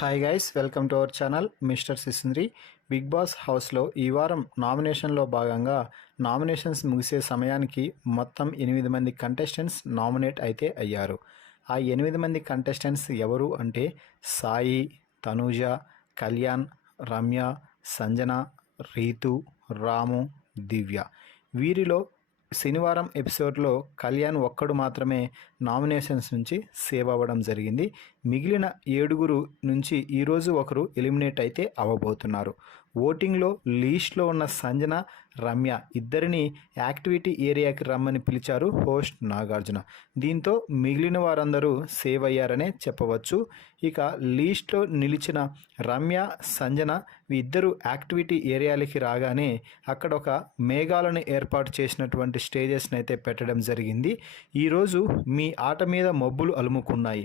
Hi guys, welcome to our channel mister Sisindri. Bigg Boss హౌస్లో ఈ వారం నామినేషన్లో భాగంగా నామినేషన్స్ ముగిసే సమయానికి మొత్తం 8 మంది కంటెస్టెంట్స్ నామినేట్ అయితే అయ్యారు. ఆ 8 మంది కంటెస్టెంట్స్ ఎవరు అంటే సాయి, తనూజ, కళ్యాణ్, రమ్య, సంజన, రీతు, రాము, దివ్య. వీరిలో శనివారం ఎపిసోడ్లో కళ్యాణ్ ఒక్కడు మాత్రమే నామినేషన్స్ నుంచి సేవ్ అవ్వడం జరిగింది. మిగిలిన 7 నుంచి ఈరోజు ఒకరు ఎలిమినేట్ అయితే అవ్వబోతున్నారు. ఓటింగ్లో లీస్ట్లో ఉన్న సంజన, రమ్య ఇద్దరిని యాక్టివిటీ ఏరియాకి రమ్మని పిలిచారు హోస్ట్ నాగార్జున. దీంతో మిగిలిన వారందరూ సేవ్ అయ్యారనే చెప్పవచ్చు. ఇక లీస్ట్లో నిలిచిన రమ్య, సంజన ఇద్దరు యాక్టివిటీ ఏరియాలకి రాగానే అక్కడ ఒక మేఘాలను ఏర్పాటు చేసినటువంటి స్టేజెస్ని అయితే పెట్టడం జరిగింది. ఈరోజు మీ ఆట మీద మబ్బులు అలుముకున్నాయి.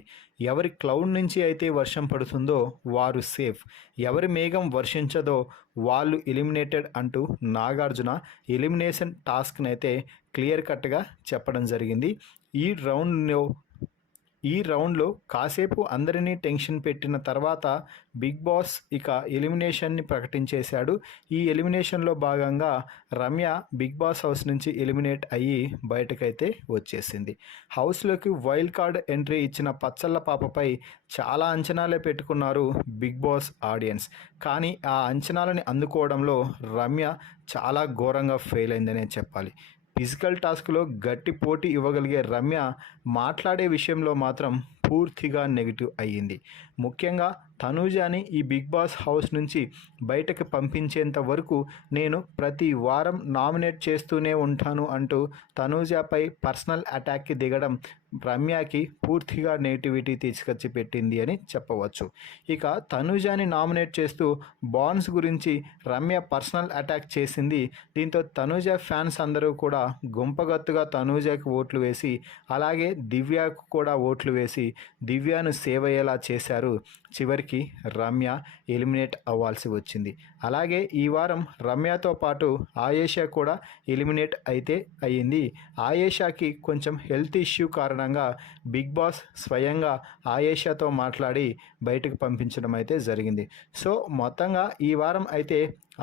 ఎవరి క్లౌడ్ నుంచి అయితే వర్షం పడుతుందో వారు సేఫ్, ఎవరి మేఘం వర్షించదో వాళ్ళు ఎలిమినేటెడ్ అంటూ నాగార్జున ఎలిమినేషన్ టాస్క్ని అయితే క్లియర్ కట్గా చెప్పడం జరిగింది. ఈ రౌండ్లో కాసేపు అందరినీ టెన్షన్ పెట్టిన తర్వాత బిగ్ బాస్ ఇక ఎలిమినేషన్ని ప్రకటించేశాడు. ఈ ఎలిమినేషన్లో భాగంగా రమ్య బిగ్ బాస్ హౌస్ నుంచి ఎలిమినేట్ అయ్యి బయటకైతే వచ్చేసింది. హౌస్లోకి వైల్డ్ కార్డ్ ఎంట్రీ ఇచ్చిన పచ్చళ్ళ పాపపై చాలా అంచనాలే పెట్టుకున్నారు బిగ్ బాస్ ఆడియన్స్. కానీ ఆ అంచనాలని అందుకోవడంలో రమ్య చాలా ఘోరంగా ఫెయిల్ అయిందనే చెప్పాలి. ఫిజికల్ టాస్క్లో గట్టి పోటీ ఇవ్వగలిగే రమ్య మాట్లాడే విషయంలో మాత్రం పూర్తిగా నెగిటివ్ అయ్యింది. ముఖ్యంగా తనూజాని ఈ బిగ్ బాస్ హౌస్ నుంచి బయటకు పంపించేంత వరకు నేను ప్రతి వారం నామినేట్ చేస్తూనే ఉంటాను అంటూ తనూజాపై పర్సనల్ అటాక్కి దిగడం రమ్యకి పూర్తిగా నెగిటివిటీ తీసుకొచ్చి పెట్టింది అని చెప్పవచ్చు. ఇక తనూజాని నామినేట్ చేస్తూ బాండ్స్ గురించి రమ్య పర్సనల్ అటాక్ చేసింది. దీంతో తనూజ ఫ్యాన్స్ అందరూ కూడా గుంపగత్తుగా తనూజకి ఓట్లు వేసి అలాగే దివ్యకు కూడా ఓట్లు వేసి దివ్యను సేవ్ అయ్యేలా చేశారు. చివరికి రమ్య ఎలిమినేట్ అవ్వాల్సి వచ్చింది. అలాగే ఈ వారం రమ్యతో పాటు ఆయేషా కూడా ఎలిమినేట్ అయితే అయ్యింది. ఆయేషాకి కొంచెం హెల్త్ ఇష్యూ కారణంగా బిగ్ బాస్ స్వయంగా ఆయేషాతో మాట్లాడి బయటకు పంపించడం అయితే జరిగింది. సో మొత్తంగా ఈ వారం అయితే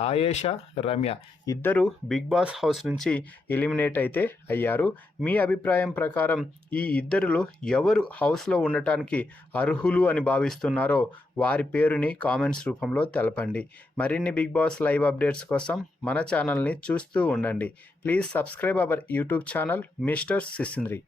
ఆయేషా, రమ్య ఇద్దరు బిగ్ బాస్ హౌస్ నుంచి ఎలిమినేట్ అయితే అయ్యారు. మీ అభిప్రాయం ప్రకారం ఈ ఇద్దరిలో ఎవరు హౌస్లో ఉండటానికి అర్హులు అని భావిస్తున్నారో వారి పేరుని కామెంట్స్ రూపంలో తెలపండి. మరిన్ని బిగ్ బాస్ లైవ్ అప్డేట్స్ కోసం మన ఛానల్ని చూస్తూ ఉండండి. Please subscribe our YouTube channel mister సిసింద్రి.